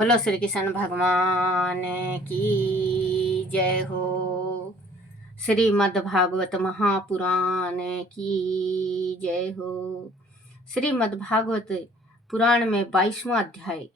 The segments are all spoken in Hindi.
बोलो श्री कृष्ण भगवान की जय हो। श्रीमद् भागवत महापुराण की जय हो। श्रीमद् भागवत पुराण में 22वां अध्याय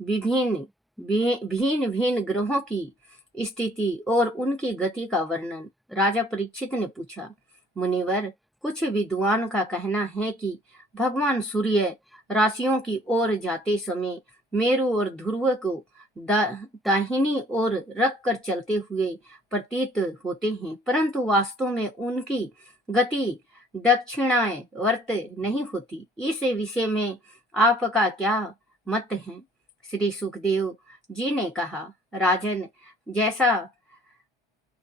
विभिन्न भिन्न भिन्न ग्रहों की स्थिति और उनकी गति का वर्णन। राजा परीक्षित ने पूछा, मुनिवर, कुछ विद्वान का कहना है कि भगवान सूर्य राशियों की ओर जाते समय मेरु और ध्रुव को दाहिनी ओर रख कर चलते हुए प्रतीत होते हैं, परंतु वास्तव में उनकी गति दक्षिणावर्त नहीं होती। इस विषय में आपका क्या मत है? श्री सुखदेव जी ने कहा, राजन, जैसा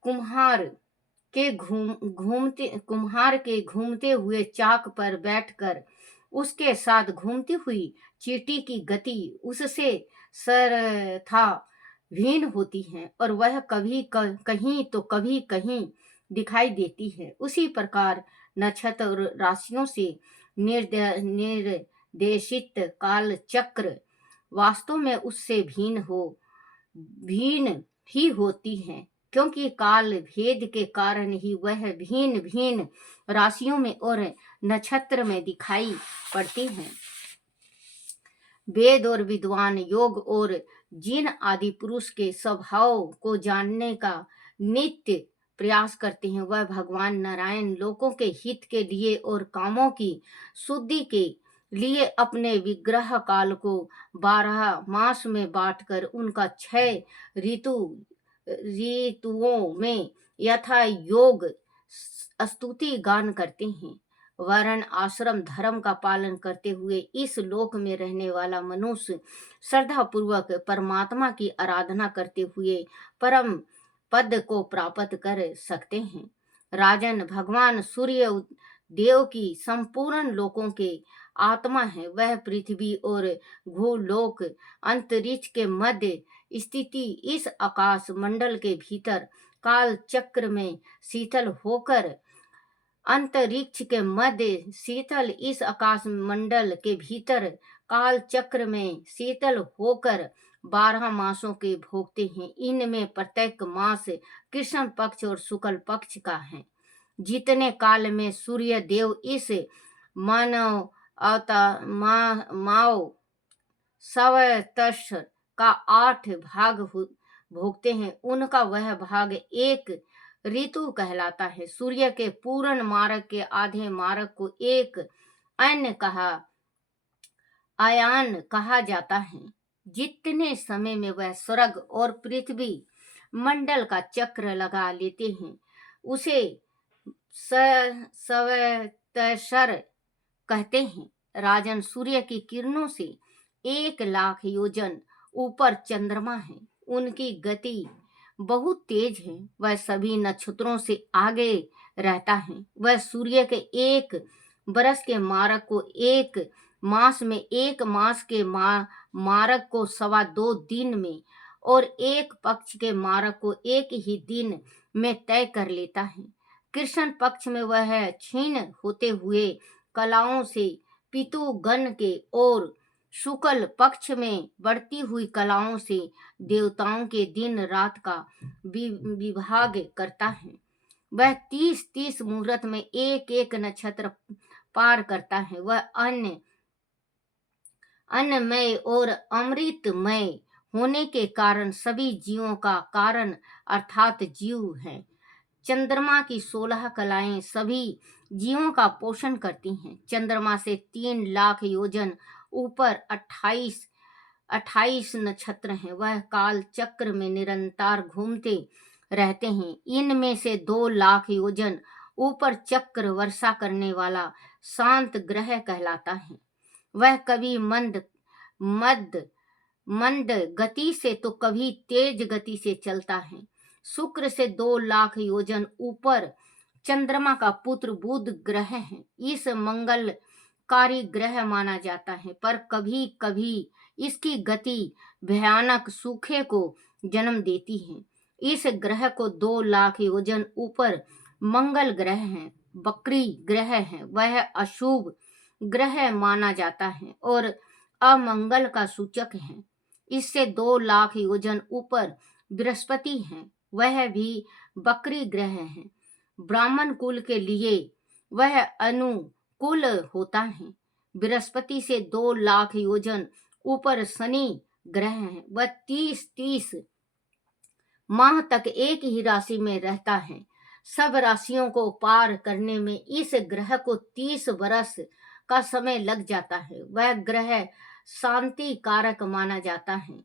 कुम्हार के घूमते हुए चाक पर बैठकर उसके साथ घूमती हुई चींटी की गति उससे सर्वथा भिन्न होती है और वह कभी कहीं तो कभी कहीं दिखाई देती है, उसी प्रकार नक्षत्र और राशियों से निर्देशित काल चक्र वास्तव में उससे भिन्न ही होती है, क्योंकि काल भेद के कारण ही वह भिन्न भिन्न राशियों में और नक्षत्र में दिखाई पड़ती है। वेद और विद्वान योग और जिन आदि पुरुष के स्वभाव को जानने का नित्य प्रयास करते हैं, वह भगवान नारायण लोकों के हित के लिए और कामों की शुद्धि के लिए अपने विग्रह काल को 12 मास में बांटकर उनका 6 ऋतुओं में यथा योग स्तुति गान करते हैं। वर्ण आश्रम धर्म का पालन करते हुए इस लोक में रहने वाला मनुष्य श्रद्धा पूर्वक परमात्मा की आराधना करते हुए परम पद को प्राप्त कर सकते हैं। राजन, भगवान सूर्य देव की संपूर्ण लोकों के आत्मा है। वह पृथ्वी और भूलोक अंतरिक्ष के मध्य स्थिति इस आकाश मंडल के भीतर काल चक्र में शीतल होकर अंतरिक्ष के मध्य शीतल इस आकाश मंडल के भीतर काल चक्र में शीतल होकर 12 मासों के भोगते हैं। इनमें प्रत्येक मास कृष्ण पक्ष और शुक्ल पक्ष का है। जितने काल में सूर्य देव इस मानव माओ सवतश का 8 भाग भोगते हैं, उनका वह भाग एक ऋतु कहलाता है। सूर्य के पूर्ण मार्ग के आधे मार्ग को एक आयान कहा जाता है। जितने समय में वह स्वर्ग और पृथ्वी मंडल का चक्र लगा लेते हैं, उसे सवतसर कहते हैं। राजन, सूर्य की किरणों से 1,00,000 योजन ऊपर चंद्रमा है। उनकी गति बहुत तेज है। वह सभी नक्षत्रों से आगे रहता है। वह सूर्य के 1 बरस के मार्ग को 1 मास में, 1 मास के मार्ग को 2.25 दिन में और 1 पक्ष के मार्ग को 1 ही दिन में तय कर लेता है। कृष्ण पक्ष में वह क्षीण होते हुए कलाओं से पितुगण के और शुक्ल पक्ष में बढ़ती हुई कलाओं से देवताओं के दिन रात का विभाग करता है। वह 30 मुहूर्त में एक नक्षत्र पार करता है। वह अन्नमय और अमृतमय होने के कारण सभी जीवों का कारण अर्थात जीव है। चंद्रमा की 16 कलाएं सभी जीवों का पोषण करती हैं। चंद्रमा से 3,00,000 योजन ऊपर 28 नक्षत्र हैं। वह काल चक्र में निरंतर घूमते रहते हैं। इनमें से 2,00,000 योजन ऊपर चक्र वर्षा करने वाला शांत ग्रह कहलाता है। वह कभी मंद गति से तो कभी तेज गति से चलता है। शुक्र से 2,00,000 योजन ऊपर चंद्रमा का पुत्र बुध ग्रह है। इस मंगलकारी ग्रह माना जाता है, पर कभी कभी इसकी गति भयानक सूखे को जन्म देती है। इस ग्रह को 2,00,000 योजन ऊपर मंगल ग्रह है, बकरी ग्रह है। वह अशुभ ग्रह माना जाता है और अमंगल का सूचक है। इससे 2 लाख योजन ऊपर बृहस्पति हैं, वह भी बकरी ग्रह है। ब्राह्मण कुल के लिए वह अनुकूल होता है। बृहस्पति से 2 लाख योजन ऊपर शनि ग्रह है, वह 30 माह तक एक ही राशि में रहता है। सब राशियों को पार करने में इस ग्रह को 30 वर्ष का समय लग जाता है। वह ग्रह शांति कारक माना जाता है।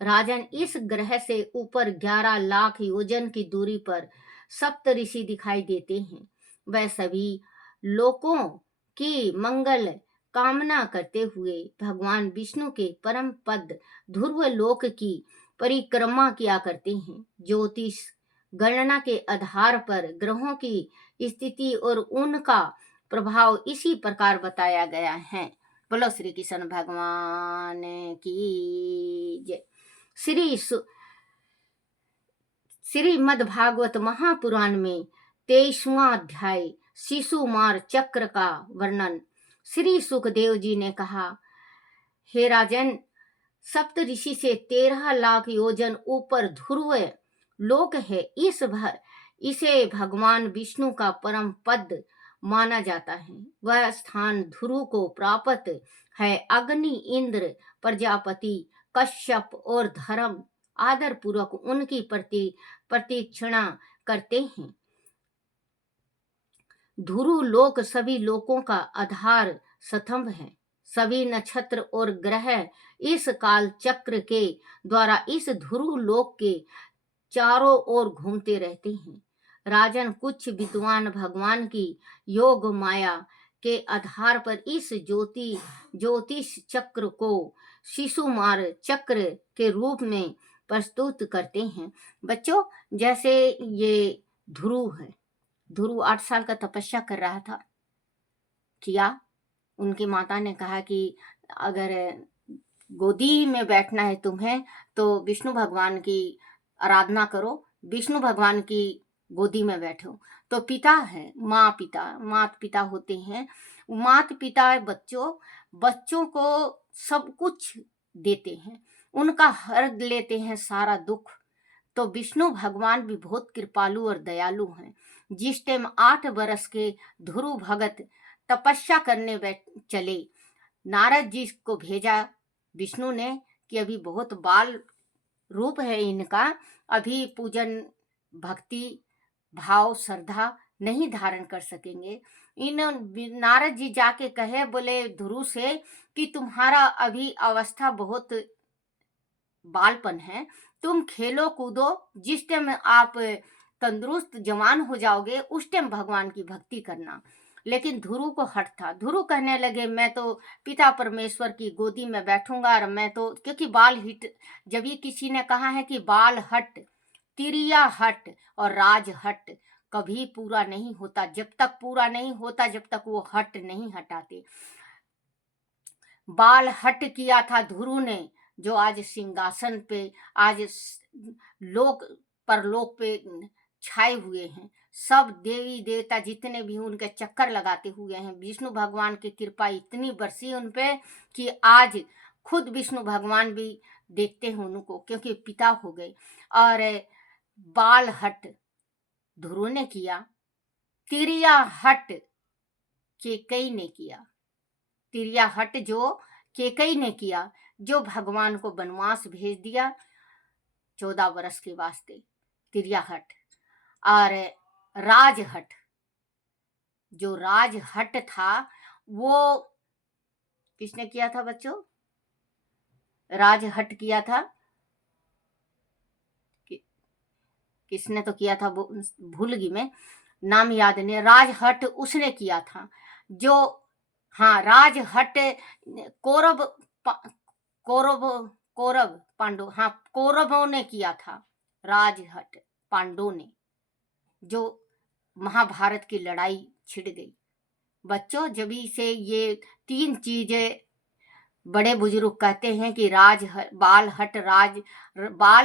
राजन, इस ग्रह से ऊपर 11 लाख योजन की दूरी पर सप्तऋषि दिखाई देते हैं। वह सभी लोगों की मंगल कामना करते हुए भगवान विष्णु के परम पद ध्रुव लोक की परिक्रमा किया करते हैं। ज्योतिष गणना के आधार पर ग्रहों की स्थिति और उनका प्रभाव इसी प्रकार बताया गया है। बोलो श्री कृष्ण भगवान की जय। श्रीमद् भागवत महापुराण में 23वां अध्याय शिशुमार चक्र का वर्णन। श्री सुखदेव जी ने कहा, हे राजन, सप्तऋषि से 13 लाख योजन ऊपर ध्रुव लोक है। इसे भगवान विष्णु का परम पद माना जाता है। वह स्थान ध्रुव को प्राप्त है। अग्नि, इंद्र, प्रजापति, कश्यप और धर्म आदर पूर्वक उनकी प्रतीक्षणा करते हैं। ध्रुव लोक सभी लोकों का आधार स्तंभ है। सभी नक्षत्र और ग्रह इस काल चक्र के द्वारा इस ध्रुव लोक के चारों ओर घूमते रहते हैं। राजन, कुछ विद्वान भगवान की योग माया के आधार पर इस ज्योतिष चक्र को शिशुमार चक्र के रूप में प्रस्तुत करते हैं। बच्चों, जैसे ये ध्रुव है, ध्रुव 8 साल का तपस्या कर रहा था, किया। उनकी माता ने कहा कि अगर गोदी में बैठना है तुम्हें तो विष्णु भगवान की आराधना करो, विष्णु भगवान की गोदी में बैठो। तो पिता है, माता पिता होते हैं। माता पिता बच्चों को सब कुछ देते हैं, उनका हर लेते हैं सारा दुख। तो विष्णु भगवान भी बहुत कृपालु और दयालु हैं। जिस टाइम 8 बरस के ध्रुव भगत तपस्या करने चले, नारद जी को भेजा विष्णु ने कि अभी बहुत बाल रूप है इनका, अभी पूजन भक्ति भाव श्रद्धा नहीं धारण कर सकेंगे। इन नारद जी जाके कहे, बोले ध्रुव से कि तुम्हारा अभी अवस्था बहुत बालपन है, तुम खेलो कूदो, जिस टाइम आप तंदुरुस्त जवान हो जाओगे उस टाइम भगवान की भक्ति करना। लेकिन ध्रुव को हट था। ध्रुव कहने लगे, मैं तो पिता परमेश्वर की गोदी में बैठूंगा, और मैं तो, क्योंकि बाल हिट, जब भी किसी ने कहा है कि बाल हट, तिरिया हट और राज हट कभी पूरा नहीं होता, जब तक पूरा नहीं होता जब तक वो हट नहीं हटाते। बाल हट किया था ध्रुव ने, जो आज सिंहासन पे, आज लोक परलोक पे छाए हुए हैं। सब देवी देवता जितने भी उनके चक्कर लगाते हुए हैं। विष्णु भगवान की कृपा इतनी बरसी उन पे कि आज खुद विष्णु भगवान भी देखते हैं उनको, क्योंकि पिता हो गए। और बाल हट ध्रुव ने किया, तिरिया हट केकई ने किया। तिरिया हट जो केकई ने किया, जो भगवान को वनवास भेज दिया 14 वर्ष के वास्ते, तिरिया हट। और राजहट, जो राजहट था वो किसने किया था बच्चों? राजहट किया था, किसने तो किया था, वो भूल गई मैं, नाम याद नहीं। राजहट उसने किया था, जो, हाँ, राजहट कौरव पांडव, हाँ, कौरवों ने किया था। राजहट पांडवों ने, जो महाभारत की लड़ाई छिड़ गई। बच्चों, जब से ये 3 चीजें बड़े बुजुर्ग कहते हैं कि बाल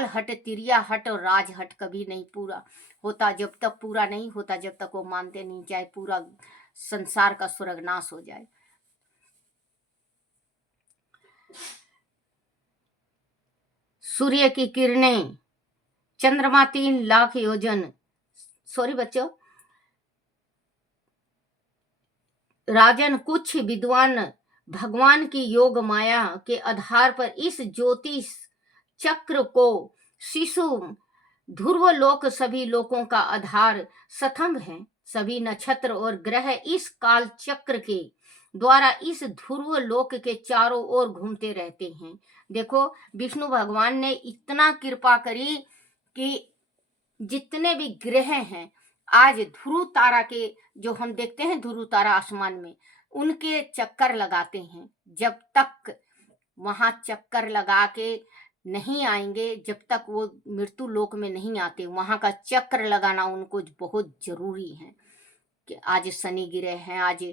हट, तिरिया हट और राज हट कभी नहीं पूरा होता। जब तक पूरा नहीं होता, जब तक वो मानते नहीं, चाहे पूरा संसार का स्वर्गनाश हो जाए। सूर्य की किरणें, चंद्रमा 3 लाख योजन, सॉरी बच्चों, राजन कुछ विद्वान भगवान की योग माया के आधार पर इस ज्योतिष चक्र को शिशु ध्रुव लोक सभी लोकों का आधार स्तंभ है। सभी नक्षत्र और ग्रह इस काल चक्र के द्वारा इस ध्रुव लोक के चारों ओर घूमते रहते हैं। देखो, विष्णु भगवान ने इतना कृपा करी कि जितने भी ग्रह हैं आज ध्रुव तारा के, जो हम देखते हैं ध्रुव तारा आसमान में, उनके चक्कर लगाते हैं। जब तक वहां चक्कर लगा के नहीं आएंगे, जब तक वो मृत्यु लोक में नहीं आते, वहां का चक्र लगाना उनको बहुत जरूरी है। कि आज शनि ग्रह है, आज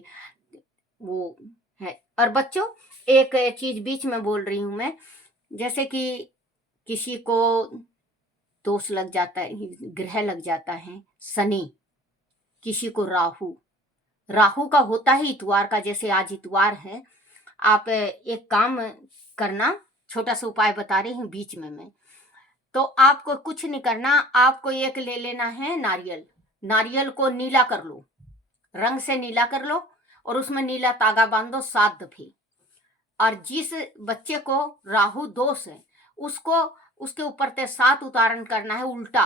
वो है। और बच्चों, एक चीज बीच में बोल रही हूं मैं, जैसे कि किसी को दोष लग जाता है, ग्रह लग जाता है शनि, किसी को राहु, राहु का होता है इतवार का, जैसे आज इतवार है। आप एक काम करना, छोटा सा उपाय बता रही हूँ बीच में मैं। तो आपको कुछ नहीं करना, आपको एक ले लेना है नारियल, नारियल को नीला कर लो, रंग से नीला कर लो, और उसमें नीला तागा बांध दो 7 दफे। और जिस बच्चे को राहु दोष है उसको उसके ऊपर से 7 उतारण करना है उल्टा,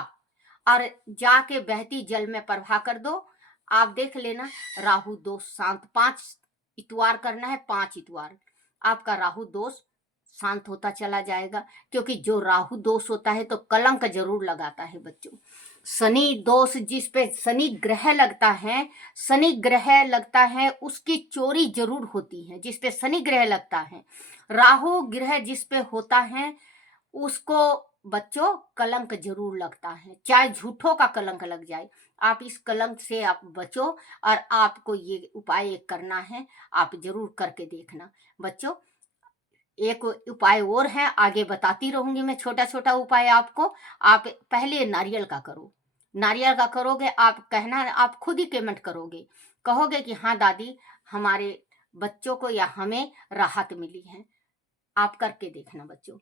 और जाके बहती जल में प्रवाह कर दो। आप देख लेना राहु दोष शांत, 5 इतवार करना है, 5 इतवार आपका राहु दोष शांत होता चला जाएगा। क्योंकि जो राहु दोष होता है तो कलंक जरूर लगाता है बच्चों। शनि दोष, जिस पे शनि ग्रह लगता है, शनि ग्रह लगता है उसकी चोरी जरूर होती है। जिस पे शनि ग्रह लगता है, राहु ग्रह जिस पे होता है उसको बच्चों कलंक जरूर लगता है, चाहे झूठों का कलंक लग जाए। आप इस कलंक से आप बचो, और आपको ये उपाय करना है, आप जरूर करके देखना बच्चों। एक उपाय और है, आगे बताती रहूंगी मैं छोटा छोटा उपाय आपको। आप पहले नारियल का करो, नारियल का करोगे, आप कहना, आप खुद ही पेमेंट करोगे, कहोगे कि हाँ दादी, हमारे बच्चों को या हमें राहत मिली है। आप करके देखना बच्चों।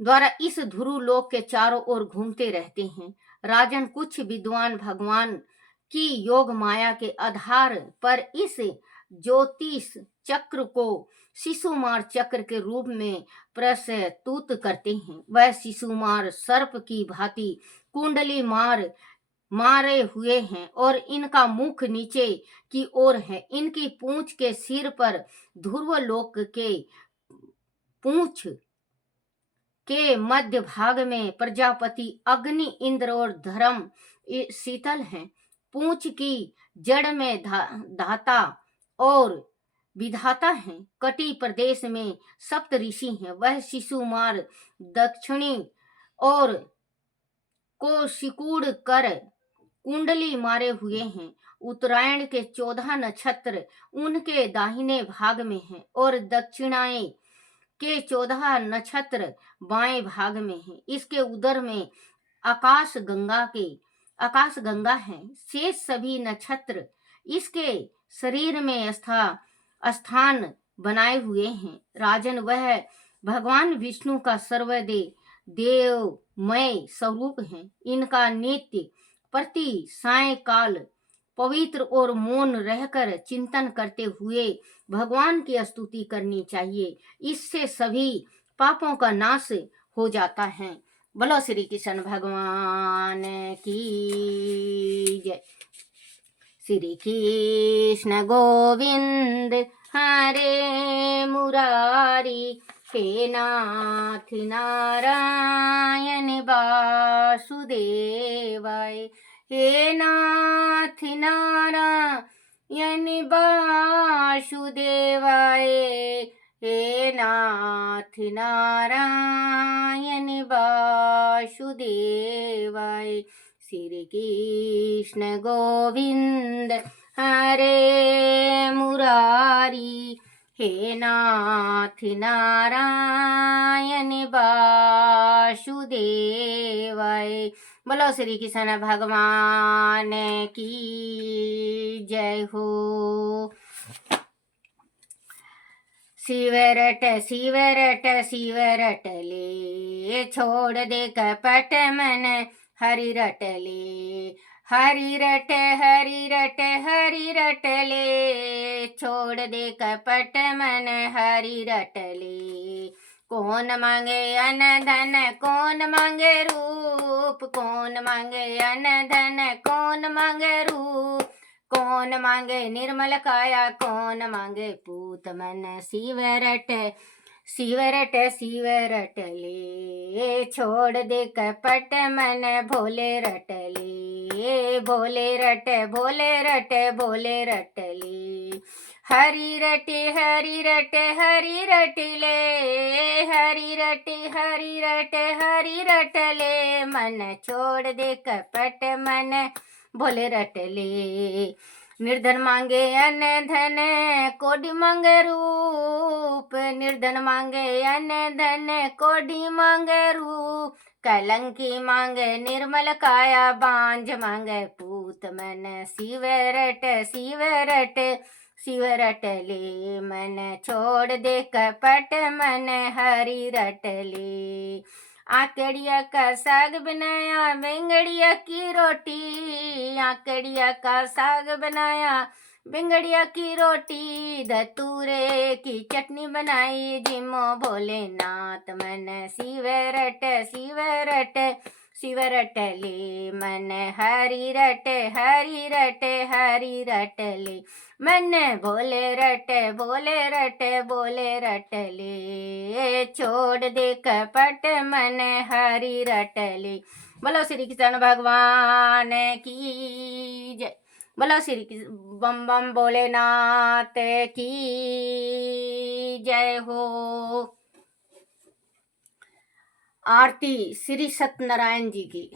द्वारा इस ध्रुव लोक के चारों ओर घूमते रहते हैं। राजन कुछ विद्वान भगवान की योग माया के आधार पर इस ज्योतिष चक्र को शिशुमार चक्र के रूप में प्रस्तुत करते हैं। वह शिशुमार सर्प की भांति कुंडली मारे हुए हैं और इनका मुख नीचे की ओर है। इनकी पूंछ के सिर पर ध्रुव लोक के पूंछ के मध्य भाग में प्रजापति अग्नि, इंद्र और धर्म शीतल हैं। पूंछ की जड़ में धाता और विधाता हैं। कटी प्रदेश में सप्त ऋषि हैं। वह शिशुमार दक्षिणी और को सिकुड़ कर कुंडली मारे हुए हैं। उत्तरायण के 14 नक्षत्र उनके दाहिने भाग में हैं और दक्षिणायन के 14 नक्षत्र बाएं भाग में हैं। इसके उदर में आकाश गंगा है। शेष सभी नक्षत्र इसके शरीर में स्थान बनाए हुए हैं। राजन, वह भगवान विष्णु का देवमय स्वरूप है। इनका नित्य प्रति सायंकाल पवित्र और मौन रहकर चिंतन करते हुए भगवान की स्तुति करनी चाहिए। इससे सभी पापों का नाश हो जाता है। बोलो श्री कृष्ण भगवान की जय। श्री कृष्ण गोविंद हरे मुरारी, हे नाथ नारायण वासुदेवाय, हे नाथ नारायण वासुदेवाय, हे नाथ नारायण वासुदेवाय। श्री कृष्ण गोविंद हरे मुरारी, हे नाथ नारायण वासुदेवाय। बोलो श्री कृष्ण भगवान की जय हो। शिव रट ले, छोड़ दे कपट मन हरि रट ले। हरि रट ले, छोड़ दे कपट मन हरि रट ले। कौन मांगे अन धन कौन मांगे रूप, कौन मांगे अन धन कौन मांगे रूप, कौन मांगे निर्मल काया कौन मांगे पूत मन। शिव रट ले, छोड़ दे कपट मन भोले रट ले। भोले रट ले। हरि रट ले। हरि रट ले, मन छोड़ दे कपट मन भोले रट ले। निर्धन मांगे अन धन कोडि मांगे रूप, निर्धन मांगे अन धन कोडि मांगे रूप, कलंकी मांगे निर्मल काया बांझ मांगे पूत मन। शिव रट ले, मन छोड़ दे कपट मन हरि रट ले। आकड़िया का साग बनाया बेंगड़िया की रोटी, आकड़िया का साग बनाया बेंगड़िया की रोटी, धतूरे की चटनी बनाई जिमो भोलेनाथ मन। शिव रट ले, मन हरि रट ले। मन भोले रट ले, छोड़ दे कपट मन हरि रट ले। बोलो श्री कृष्ण भगवान की जय। बोलो श्री कृष्ण बम बम भोलेनाथ की जय हो। आरती श्री सत्यनारायण जी की।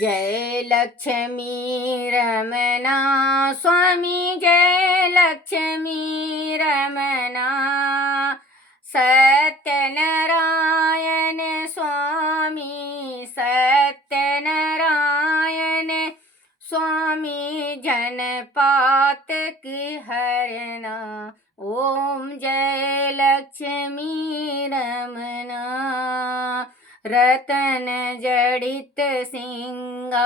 जय लक्ष्मी रमना स्वामी, जय लक्ष्मी रमना। सत्यनारायण स्वामी, सत्यनारायण स्वामी, जनपात की हरना। ओम जय लक्ष्मी रमना। रतन जड़ित सिंहासन,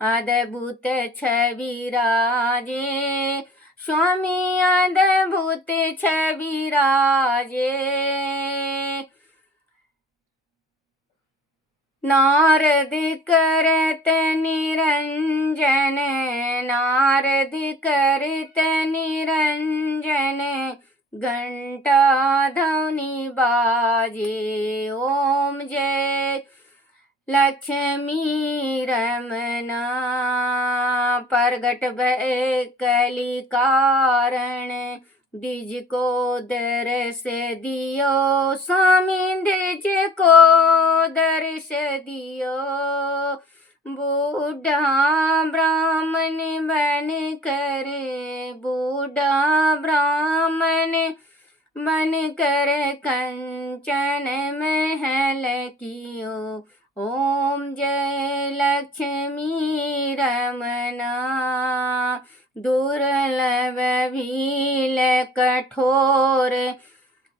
अद्भुत छवि राजे स्वामी, अद्भुत छवि राजे। नारद करत निरंजन, नारद करत निरंजन, घंटा ध्वनि बाजे। ओम जय लक्ष्मी रमना। प्रगट भय कलि कारण, द्विज को दर्श दियो स्वामी, द्विज को दर्श दियो। बूढ़ा ब्राह्मण बन कर, बूढ़ा ब्राह्मण बन कर कंचन महल कियो। ओम जय लक्ष्मी रमना। दुर्लभ भील कठोर,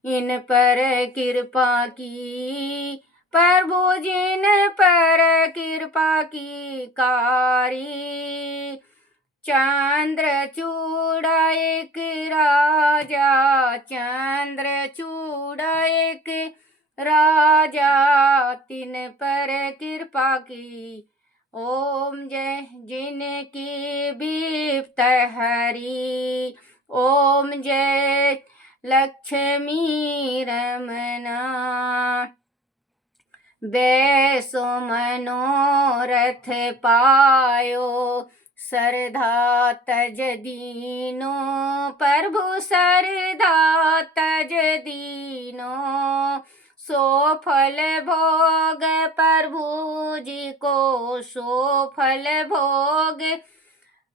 इन पर कृपा की, प्रभु जिन पर कृपा की कारी। चंद्रचूड़ एक राजा, चंद्रचूड़ एक राजा, तिन पर कृपा की। ओम जय जिनकी बिप्त हरी। ओम जय लक्ष्मी रमना। बैसो मनोरथ पायो, श्रद्धा तज दीनो, प्रभु श्रद्धा तज दीनो। सो फल भोग प्रभु जी को, सो फल भोग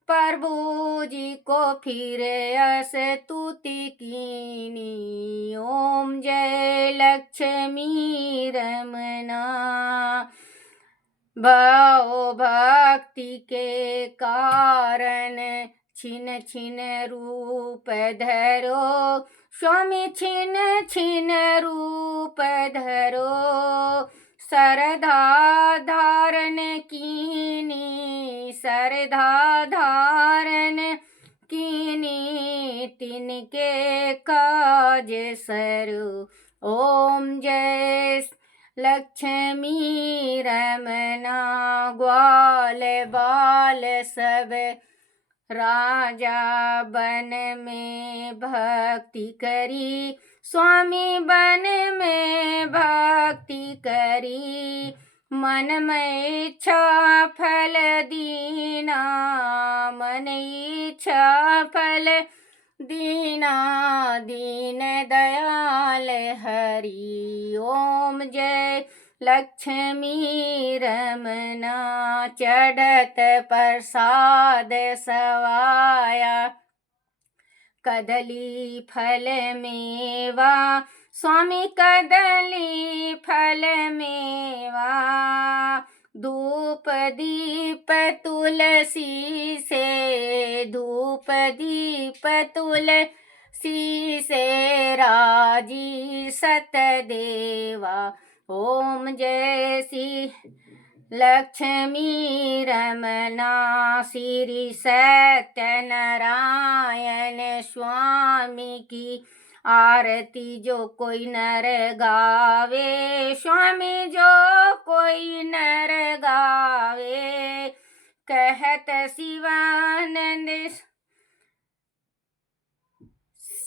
प्रभु जी को, फिर स्तुति कीनी। ओम जय लक्ष्मी रमना। भाव भक्ति के कारण छिन छिन रूप धरो, स्वामी छिन छिन रूप धरो, सरधा धारण कीनी, सरधा धारण कीनी, तिनके काज सरो। ओम जय लक्ष्मी रमना, ग्वाल बाल सब राजा बन में भक्ति करी, स्वामी बन में भक्ति करी, मन में इच्छा फल दीना, मन इच्छा फल दीना, दीन दयाल हरि। ओम जय लक्ष्मी रमना, चढ़त प्रसाद सवाया, कदली फल मेवा, स्वामी कदली फल मेवा, धूप दीप तुलसी से, धूप दीप तुलसी से, राजी सतदेवा। ओम जय श्री लक्ष्मी रमना, श्री सत्यनारायण स्वामी की आरती जो कोई नर गावे, स्वामी जो कोई नर गावे, कहत शिवानंद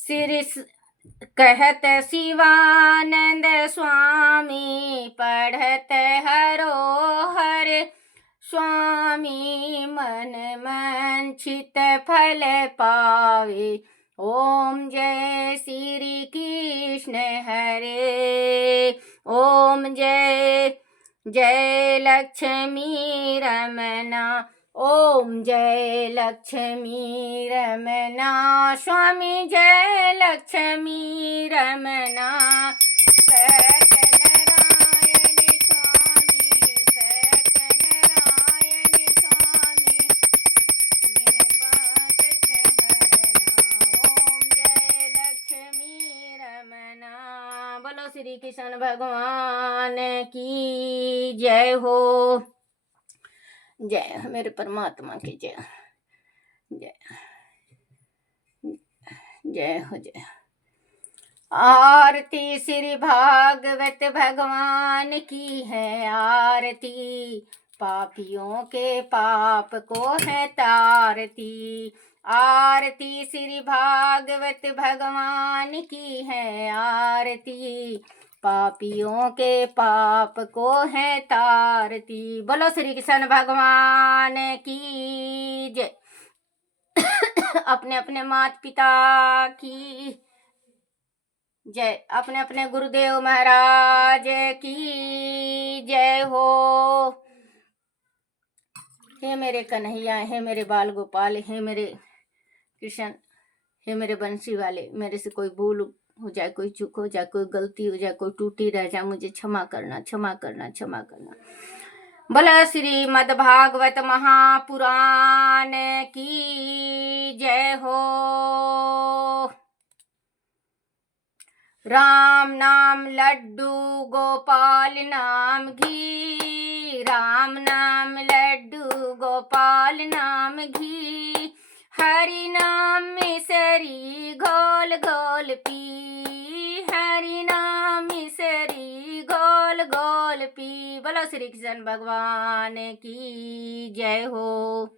श्री, कहत शिवानंद स्वामी, पढ़त हरो हर स्वामी, मन मंचित फल पावे। ओम जय श्री कृष्ण हरे। ओम जय जय लक्ष्मी रमना, ओम जय लक्ष्मी रमना, स्वामी जय लक्ष्मी रमना, सत्यनारायण स्वामी, सत्यनारायण स्वामी, बिन पात हरना। ओम जय लक्ष्मी रमना। बोलो श्री कृष्ण भगवान की जय हो। जय मेरे परमात्मा की जय, जय जय हो जय। आरती श्री भागवत भगवान की है आरती, पापियों के पाप को है तारती। आरती श्री भागवत भगवान की है आरती, पापियों के पाप को है तारती। बोलो श्री कृष्ण भगवान की जय। अपने अपने माता पिता की जय, अपने अपने गुरुदेव महाराज की जय हो। हे मेरे कन्हैया, हे मेरे बाल गोपाल, हे मेरे कृष्ण, हे मेरे बंसी वाले, मेरे से कोई भूल हो जाए, कोई चूक हो जाए, कोई गलती हो जाए, कोई टूटी रह जाए, मुझे क्षमा करना, क्षमा करना, क्षमा करना। बोला श्रीमद् भागवत महापुराण की जय हो। राम नाम लड्डू गोपाल नाम घी, राम नाम लड्डू गोपाल नाम घी, हरि नाम मिसरी घोल घोल पी, हरि नाम मिसरी घोल घोल पी। बोलो श्री कृष्ण भगवान की जय हो।